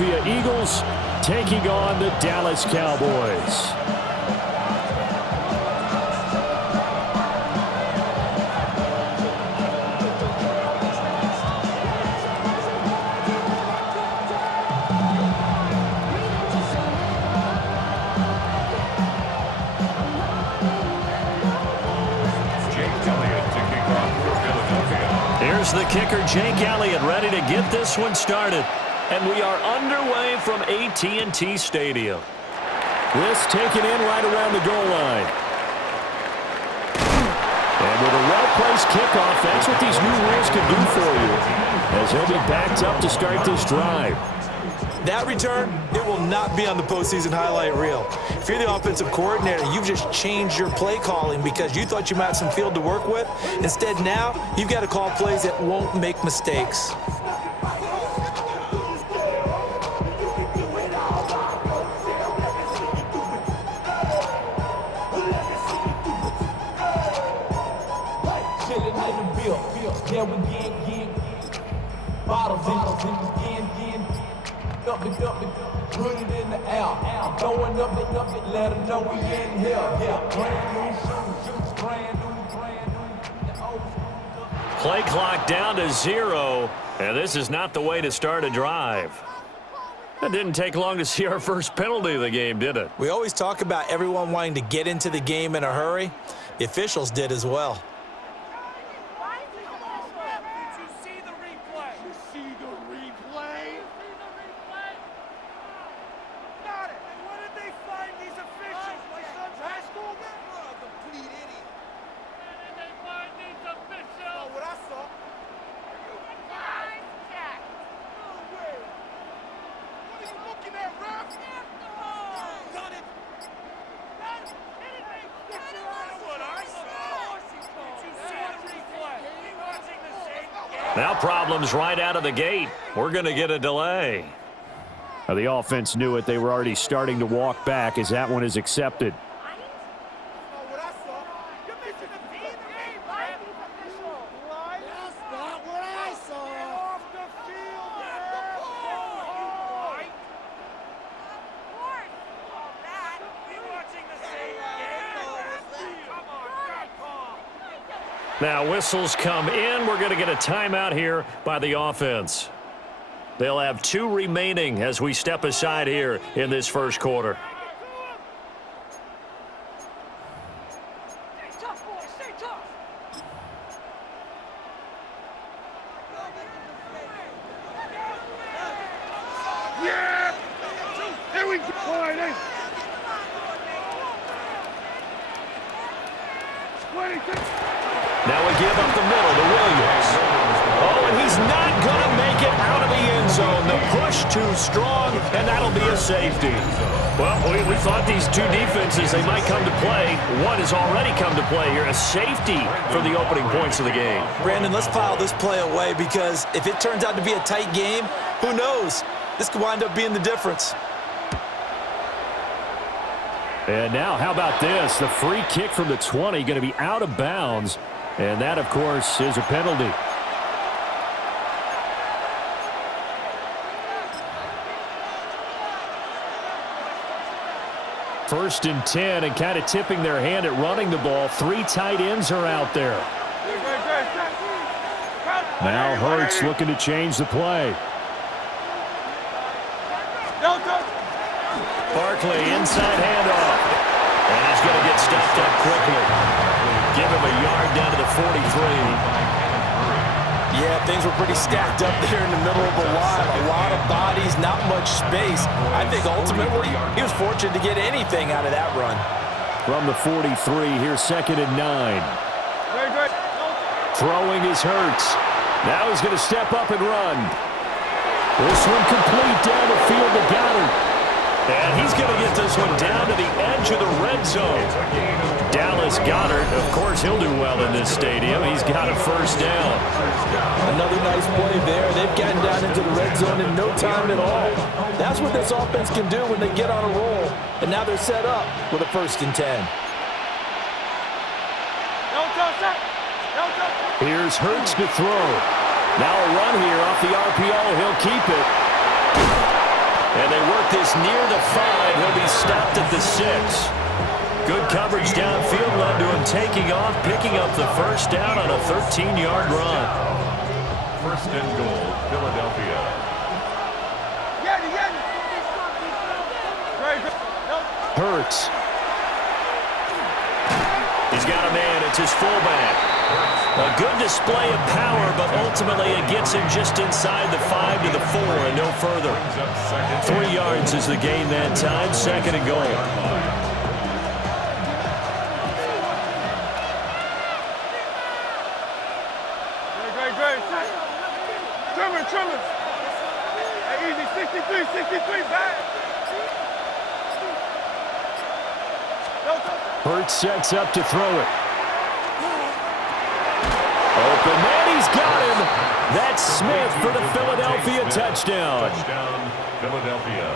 Philadelphia Eagles taking on the Dallas Cowboys. Here's the kicker, Jake Elliott, ready to get this one started. And we are underway from AT&T Stadium. This taken in right around the goal line. And with a well-placed kickoff, that's what these new rules can do for you, as he'll be backed up to start this drive. That return, it will not be on the postseason highlight reel. If you're the offensive coordinator, you've just changed your play calling because you thought you might have some field to work with. Instead, now, you've got to call plays that won't make mistakes. Put it in the air, going up it, let them know we in here. Yeah, brand new shoes, brand new. Play clock down to 0, and this is not the way to start a drive. It didn't take long to see our first penalty of the game, did it? We always talk about everyone wanting to get into the game in a hurry. The officials did as well. Now problems right out of the gate. We're going to get a delay. Now the offense knew it. They were already starting to walk back as that one is accepted. Now whistles come in. We're going to get a timeout here by the offense. They'll have 2 remaining as we step aside here in this first quarter. Yeah! Here we go! Now we give up the middle to Williams. Oh, and he's not going to make it out of the end zone. The push too strong, and that'll be a safety. Well, we thought these two defenses, they might come to play. One has already come to play here, a safety for the opening points of the game. Brandon, let's file this play away because if it turns out to be a tight game, who knows? This could wind up being the difference. And now, how about this? The free kick from the 20 going to be out of bounds. And that, of course, is a penalty. First and 10, and kind of tipping their hand at running the ball. 3 tight ends are out there. Now Hurts looking to change the play. Barkley, inside handoff. And he's going to get stopped up quickly. Give him a yard down to the 43. Yeah, things were pretty stacked up there in the middle of the line. A lot of bodies, not much space. I think ultimately he was fortunate to get anything out of that run. From the 43, here's 2nd and 9. Throwing is Hurts. Now he's going to step up and run. This one complete down the field to Goddard. And he's going to get this one down to the edge of the red zone. Dallas Goddard, of course, he'll do well in this stadium. He's got a first down. Another nice play there. They've gotten down into the red zone in no time at all. That's what this offense can do when they get on a roll. And now they're set up with a 1st and 10. Here's Hurts to throw. Now a run here off the RPO. He'll keep it. And they work this near the 5. He'll be stopped at the 6. Good coverage downfield led to him taking off, picking up the first down on a 13-yard run. First and goal, Philadelphia. Hurts. He's got a man. It's his fullback. A good display of power, but ultimately it gets him just inside the 5 to the 4 and no further. 3 yards is the gain that time. Second and goal. Trimmers. Hey, easy. 63, back. Hurts sets up to throw it. Open man, he's got him. That's Smith for the Philadelphia touchdown. Touchdown, Philadelphia.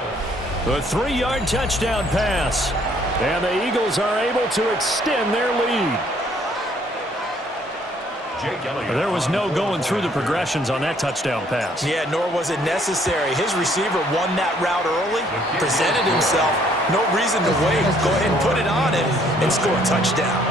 A 3-yard touchdown pass. And the Eagles are able to extend their lead. There was no going through the progressions on that touchdown pass. Yeah, nor was it necessary. His receiver won that route early, presented himself. No reason to wait. Go ahead and put it on him and score a touchdown.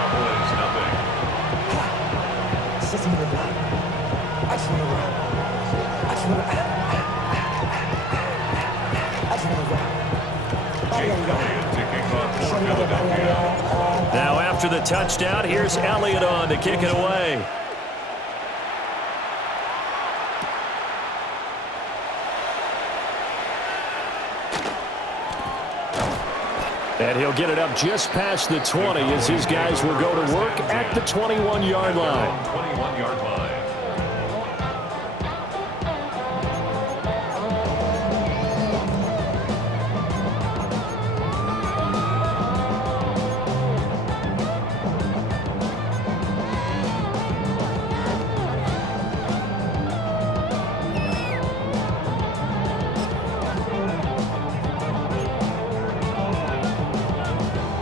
Now after the touchdown, here's Elliott on to kick it away. And he'll get it up just past the 20 as his guys will go to work at the 21-yard line. 21-yard line.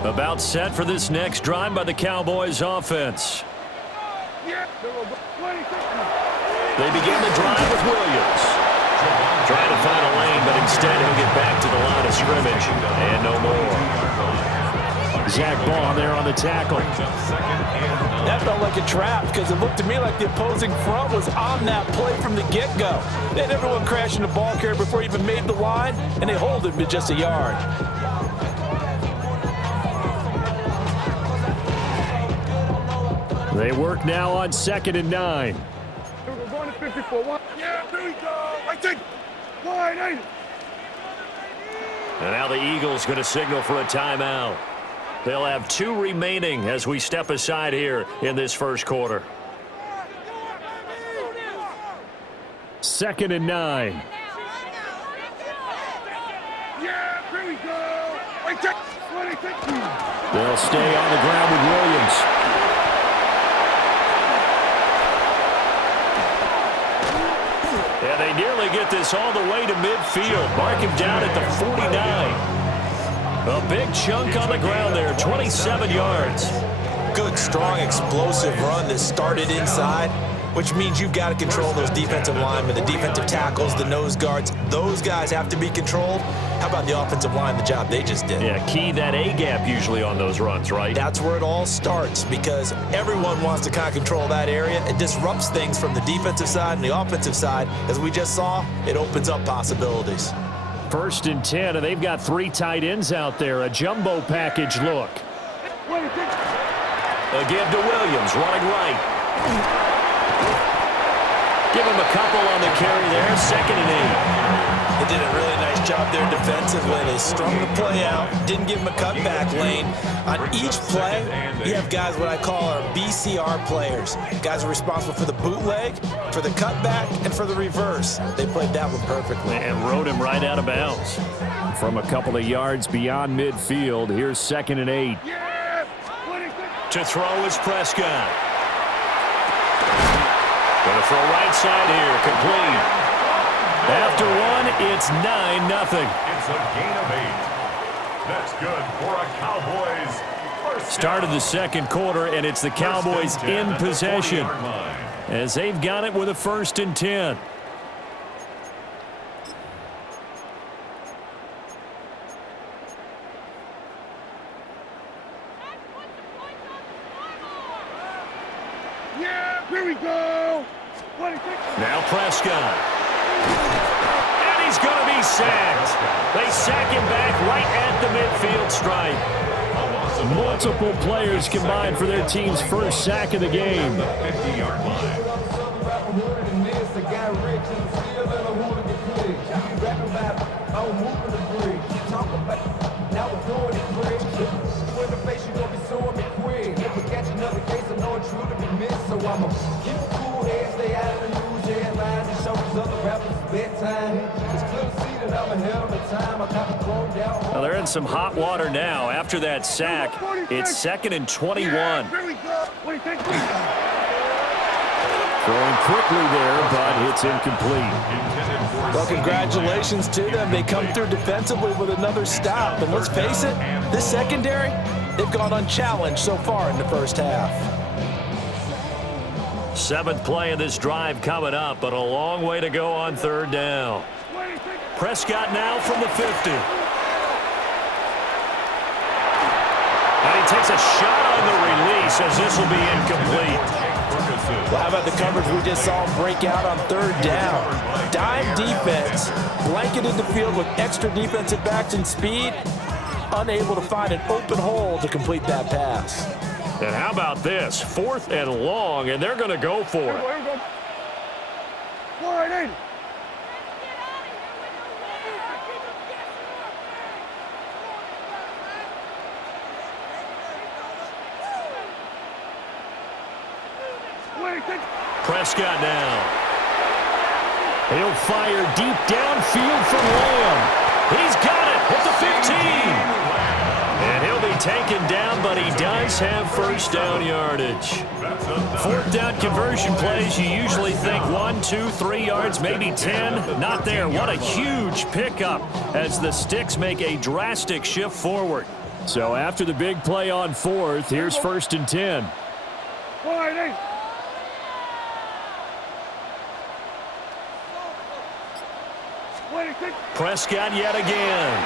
About set for this next drive by the Cowboys offense. They begin the drive with Williams. Trying to find a lane, but instead he'll get back to the line of scrimmage. And no more. Zach Baugh there on the tackle. That felt like a trap because it looked to me like the opposing front was on that play from the get-go. They had everyone crashing the ball carrier before he even made the line, and they hold him to just a yard. They work now on 2nd and 9. We're going to 54. Yeah, there we go. I take wide. And now the Eagles going to signal for a timeout. They'll have 2 remaining as we step aside here in this first quarter. 2nd and 9. Yeah, there we go. I take. They'll stay on the ground with Williams. And they nearly get this all the way to midfield. Mark him down at the 49. A big chunk on the ground there, 27 yards. Good, strong, explosive run that started inside, which means you've got to control those defensive linemen, the defensive tackles, the nose guards. Those guys have to be controlled. How about the offensive line, the job they just did? Yeah, key that A-gap usually on those runs, right? That's where it all starts because everyone wants to kind of control that area. It disrupts things from the defensive side and the offensive side. As we just saw, it opens up possibilities. 1st and 10, and they've got 3 tight ends out there. A jumbo package look. A give to Williams, running right. Give him a couple on the carry there. 2nd and 8. They did a really nice job there defensively. They strung the play out, didn't give him a cutback lane. On each play, you have guys what I call our BCR players. Guys are responsible for the bootleg, for the cutback, and for the reverse. They played that one perfectly. And rode him right out of bounds. From a couple of yards beyond midfield, here's 2nd and 8. To throw is Prescott. Going to throw right side here, complete. After one, it's 9-0. It's a gain of 8. That's good for a Cowboys. Start of the second quarter, and it's the Cowboys in possession as they've got it with a 1st and 10. Here we go. 26. Now Prescott. And he's going to be sacked. They sack him back right at the midfield stripe. Multiple players combined for their team's first sack of the game. 50-yard line. Well, they're in some hot water now. After that sack, it's 2nd and 21. Here we go. 26. Throwing quickly there, but it's incomplete. Well, congratulations to them. They come through defensively with another stop. And let's face it, this secondary, they've gone unchallenged so far in the first half. 7th play of this drive coming up, but a long way to go on 3rd down. Prescott now from the 50. And he takes a shot on the release as this will be incomplete. Well, how about the coverage we just saw him break out on 3rd down? Dime defense, blanketed the field with extra defensive backs and speed, unable to find an open hole to complete that pass. And how about this? 4th and long, and they're going to go for it. Here we go. 480. Prescott now. He'll fire deep downfield from Lamb. He's got it at the 15. And he'll be taken down, but he does have first down yardage. 4th down conversion plays, you usually think 1, 2, 3 yards, maybe 10. Not there. What a huge pickup as the Sticks make a drastic shift forward. So after the big play on 4th, here's 1st and 10. 480. Prescott yet again.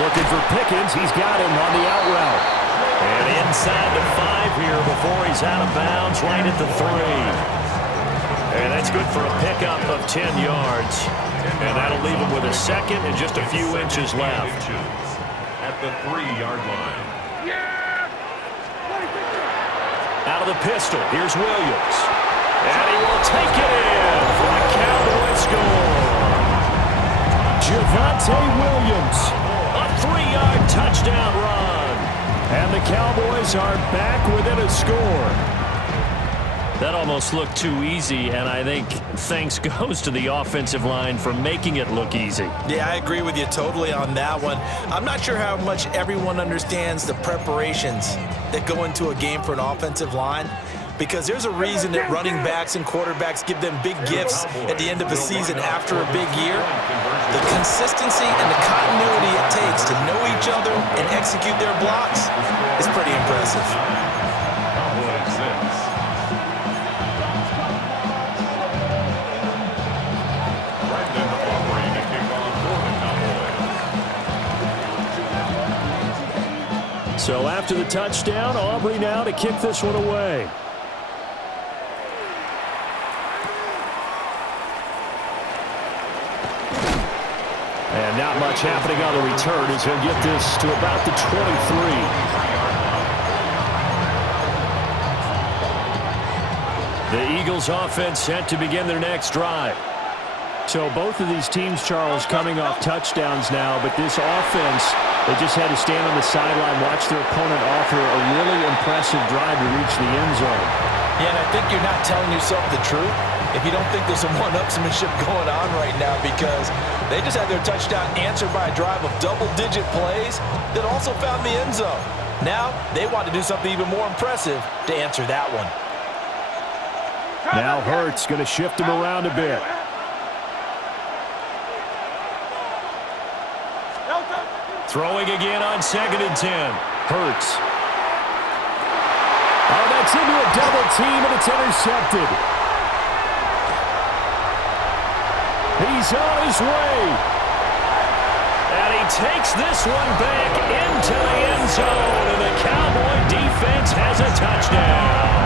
Looking for Pickens. He's got him on the out route. And inside the 5 here before he's out of bounds right at the 3. And that's good for a pickup of 10 yards. And that'll leave him with a 2nd and just a few inches left. At the 3-yard line. Out of the pistol, here's Williams. And he will take it in for a Cowboy score. Javonte Williams, a 3-yard touchdown run. And the Cowboys are back within a score. That almost looked too easy, and I think thanks goes to the offensive line for making it look easy. Yeah, I agree with you totally on that one. I'm not sure how much everyone understands the preparations that go into a game for an offensive line, because there's a reason that running backs and quarterbacks give them big gifts at the end of a season after a big year. The consistency and the continuity it takes to know each other and execute their blocks is pretty impressive. So after the touchdown, Aubrey now to kick this one away. And not much happening on the return as he'll get this to about the 23. The Eagles offense set to begin their next drive. So both of these teams, Charles, coming off touchdowns now, but this offense, they just had to stand on the sideline, watch their opponent offer a really impressive drive to reach the end zone. Yeah, and I think you're not telling yourself the truth if you don't think there's some one-upsmanship going on right now, because they just had their touchdown answered by a drive of double-digit plays that also found the end zone. Now they want to do something even more impressive to answer that one. Now Hurts going to shift him around a bit. Throwing again on 2nd and 10. Hurts. Oh, that's into a double team, and it's intercepted. He's on his way. And he takes this one back into the end zone, and the Cowboy defense has a touchdown.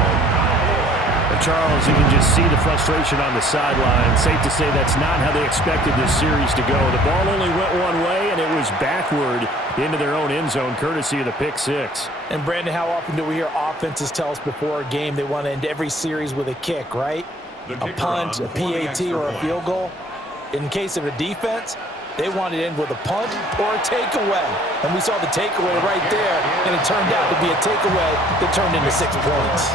Charles, you can just see the frustration on the sideline. Safe to say that's not how they expected this series to go. The ball only went one way, and it was backward into their own end zone, courtesy of the pick six. And, Brandon, how often do we hear offenses tell us before a game they want to end every series with a kick, right? A punt, a PAT, or a field goal. In case of a defense, they wanted to end with a punt or a takeaway. And we saw the takeaway right there, and it turned out to be a takeaway that turned into 6 points.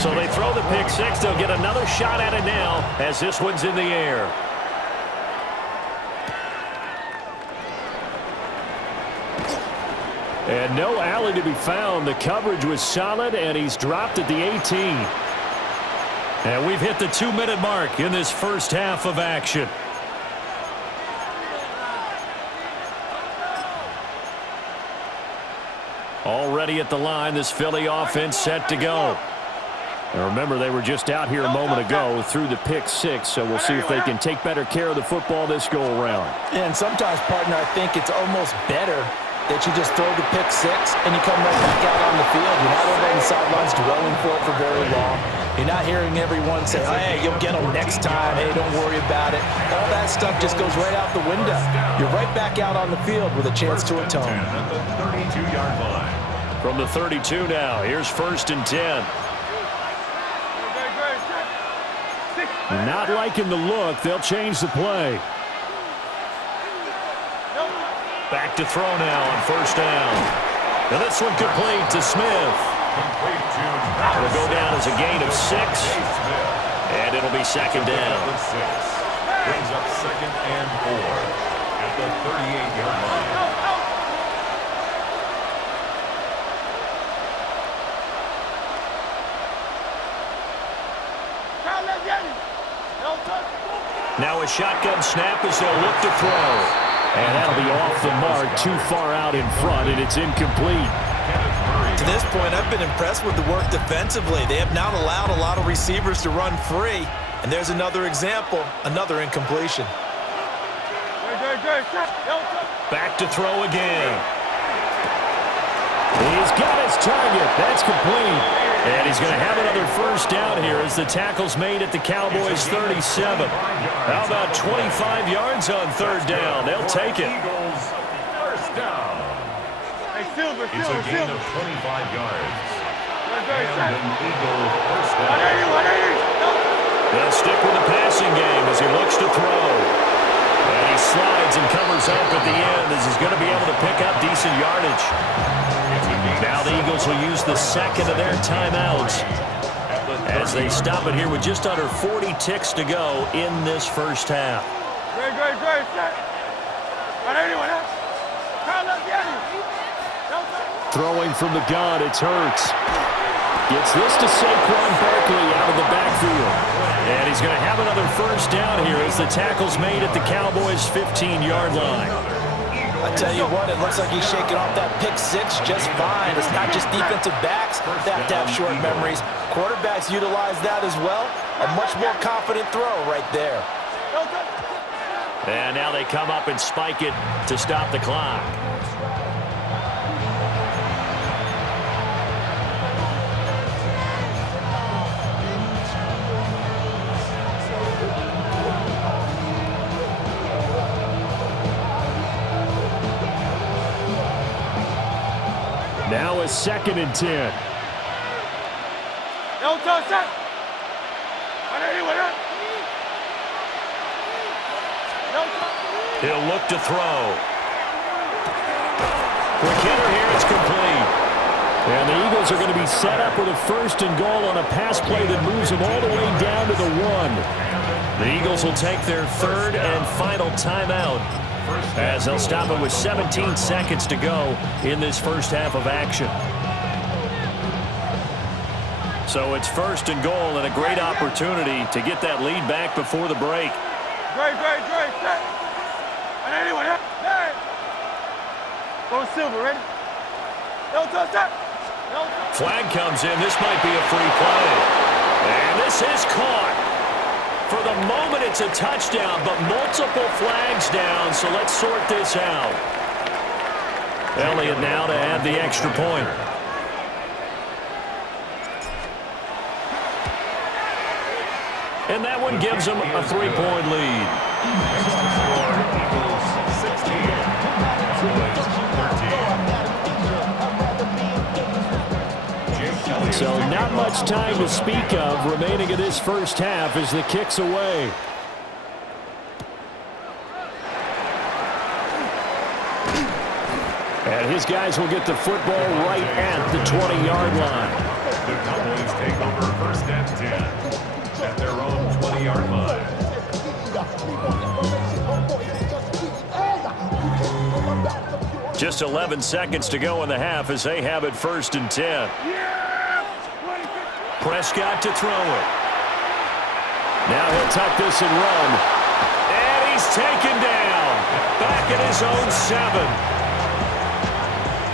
So they throw the pick six. They'll get another shot at it now as this one's in the air. And no alley to be found. The coverage was solid, and he's dropped at the 18. And we've hit the 2-minute mark in this first half of action. Already at the line, this Philly offense set to go. And remember, they were just out here a moment ago through the pick six, so we'll see if they can take better care of the football this go-around. And sometimes, partner, I think it's almost better that you just throw the pick six and you come right back out on the field. You're not over on the sidelines dwelling for it for very long. You're not hearing everyone say, hey, you'll get them next time. Hey, don't worry about it. All that stuff just goes right out the window. You're right back out on the field with a chance to atone. At the 32-yard line. From the 32 now, here's 1st and 10. Not liking the look. They'll change the play. Back to throw now on 1st down. And this one complete to Smith. It'll go down as a gain of 6. And it'll be 2nd down. Brings up 2nd and 4 at the 38-yard line. Now a shotgun snap as they'll look to throw. And that'll be off the mark, too far out in front, and it's incomplete. To this point, I've been impressed with the work defensively. They have not allowed a lot of receivers to run free. And there's another example, another incompletion. Back to throw again. He's got his target. That's complete. And he's going to have another 1st down here as the tackle's made at the Cowboys' 37. How about 25 yards on 3rd down? They'll take it. Eagles, 1st down. It's a gain of 25 yards. And an Eagle 1st down. They'll stick with the passing game as he looks to throw. And he slides and covers up at the end as he's going to be able to pick up decent yardage. Now the Eagles will use the 2nd of their timeouts as they stop it here with just under 40 ticks to go in this first half. Throwing from the gun, it's Hurts. Gets this to Saquon Barkley out of the backfield. And he's going to have another 1st down here as the tackle's made at the Cowboys' 15-yard line. I tell you what, it looks like he's shaking off that pick six just fine. It's not just defensive backs that have to have short memories. Quarterbacks utilize that as well. A much more confident throw right there. And now they come up and spike it to stop the clock. Now a 2nd and 10. He'll look to throw. Quick hitter here, it's complete. And the Eagles are going to be set up with a 1st and goal on a pass play that moves them all the way down to the 1. The Eagles will take their 3rd and final timeout as they'll stop it with 17 seconds to go in this first half of action. So it's 1st and goal and a great opportunity to get that lead back before the break. Great. Go Silver, ready? Flag comes in. This might be a free play. And this is caught. For the moment, it's a touchdown, but multiple flags down, so let's sort this out. Elliott now to add the extra point. And that one gives them a 3-point lead. So not much time to speak of remaining in this first half as the kick's away. And his guys will get the football right at the 20-yard line. The Cowboys take over first and 10 at their own 20-yard line. Just 11 seconds to go in the half as they have it first and 10. Prescott to throw it. Now he'll tuck this and run. And he's taken down. Back at his own 7.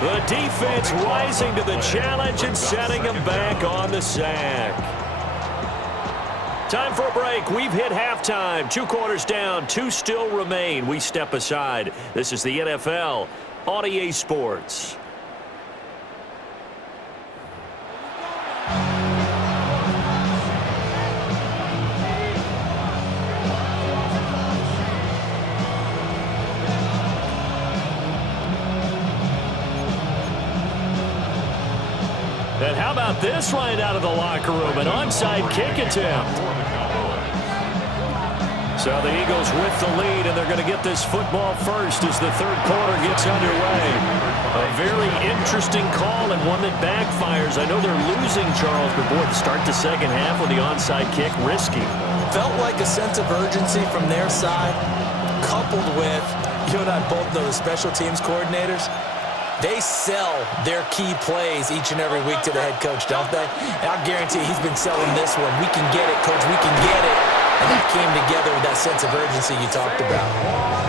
The defense rising to the challenge and setting him back on the sack. Time for a break. We've hit halftime. 2 quarters down. 2 still remain. We step aside. This is the NFL on EA Sports. And how about this right out of the locker room? An onside kick attempt. So the Eagles with the lead, and they're going to get this football first as the third quarter gets underway. A very interesting call and one that backfires. I know they're losing, Charles, but boy, to start the second half with the onside kick, risky. Felt like a sense of urgency from their side, coupled with, you and I both know the special teams coordinators. They sell their key plays each and every week to the head coach, don't they? And I guarantee he's been selling this one. We can get it, coach. We can get it. And that came together with that sense of urgency you talked about.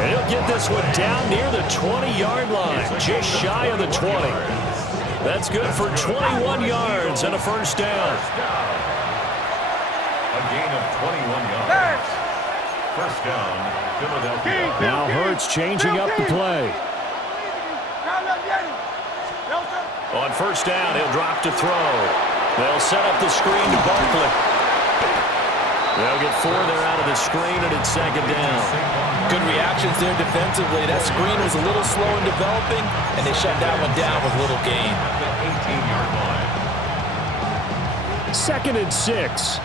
And he'll get this one down near the 20-yard line, just shy of the 20. That's good for 21 yards and a first down. A gain of 21 yards. First down, Philadelphia. Now Hurts changing up the play. On first down, he'll drop to throw. They'll set up the screen to Barkley. They'll get 4 there out of the screen, and it's second down. Good reactions there defensively. That screen was a little slow in developing, and they shut that one down with little gain. 18-yard line. Second and 6.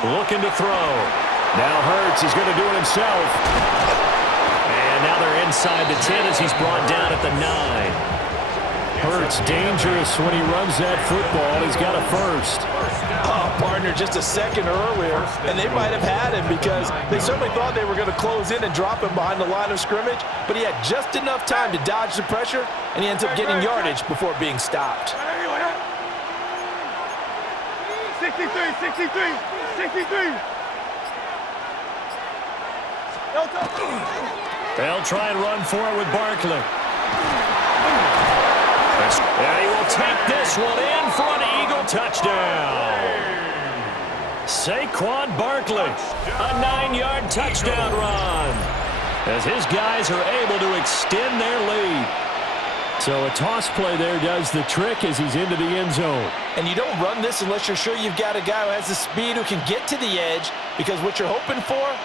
Looking to throw. Now Hurts, he's going to do it himself. And now they're inside the 10 as he's brought down at the 9. Hurts dangerous when he runs that football. He's got a first. Oh, partner, just a second earlier, and they might have had him because they certainly thought they were going to close in and drop him behind the line of scrimmage, but he had just enough time to dodge the pressure, and he ends up getting yardage before being stopped. 63. They'll try and run for it with Barkley. And he will take this one in for an Eagle touchdown. Saquon Barkley, a 9-yard touchdown run, as his guys are able to extend their lead. So a toss play there does the trick as he's into the end zone. And you don't run this unless you're sure you've got a guy who has the speed who can get to the edge, because what you're hoping for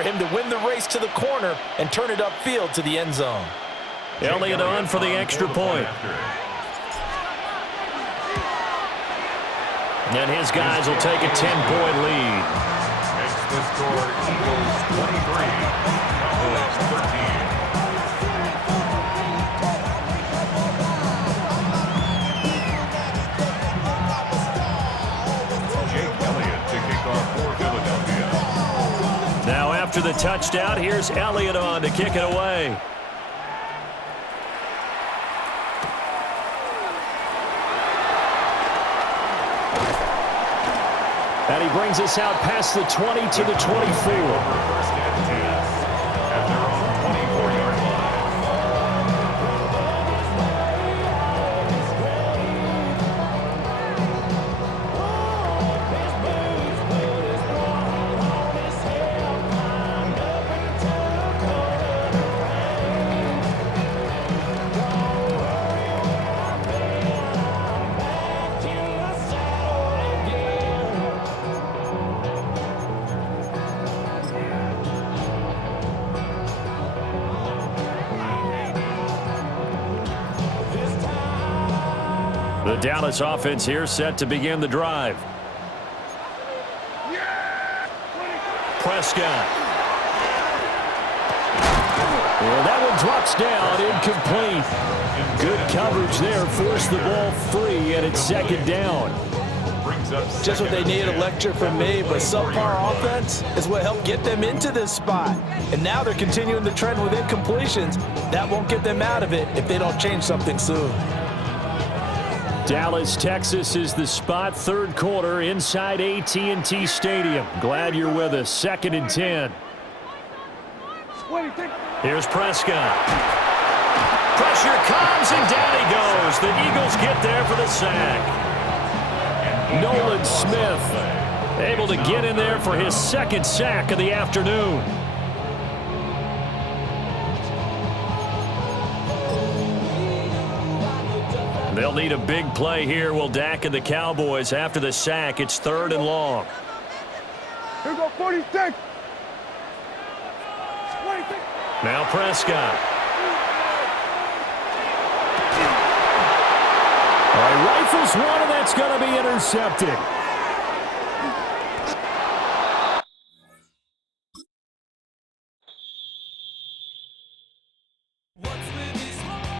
him to win the race to the corner and turn it upfield to the end zone. Elliott on for the extra point. And his guys will take a 10-point lead. Makes the score Eagles 23, Cowboys 13. Now after the touchdown, here's Elliott on to kick it away. And he brings us out past the 20 to the 24. First and 10 at their own Dallas offense here set to begin the drive. Prescott. And that one drops down, incomplete. Good coverage there, forced the ball free, and it's second down. Just what they need, a lecture from me, but subpar offense is what helped get them into this spot. And now they're continuing the trend with incompletions. That won't get them out of it if they don't change something soon. Dallas, Texas is the spot, third quarter inside AT&T Stadium. Glad you're with us. 2nd and 10. Here's Prescott. Pressure comes, and down he goes. The Eagles get there for the sack. Nolan Smith able to get in there for his 2nd sack of the afternoon. They'll need a big play here, will Dak and the Cowboys. After the sack, it's 3rd and long. Here go 46. Now Prescott. All right, rifles one, and that's going to be intercepted.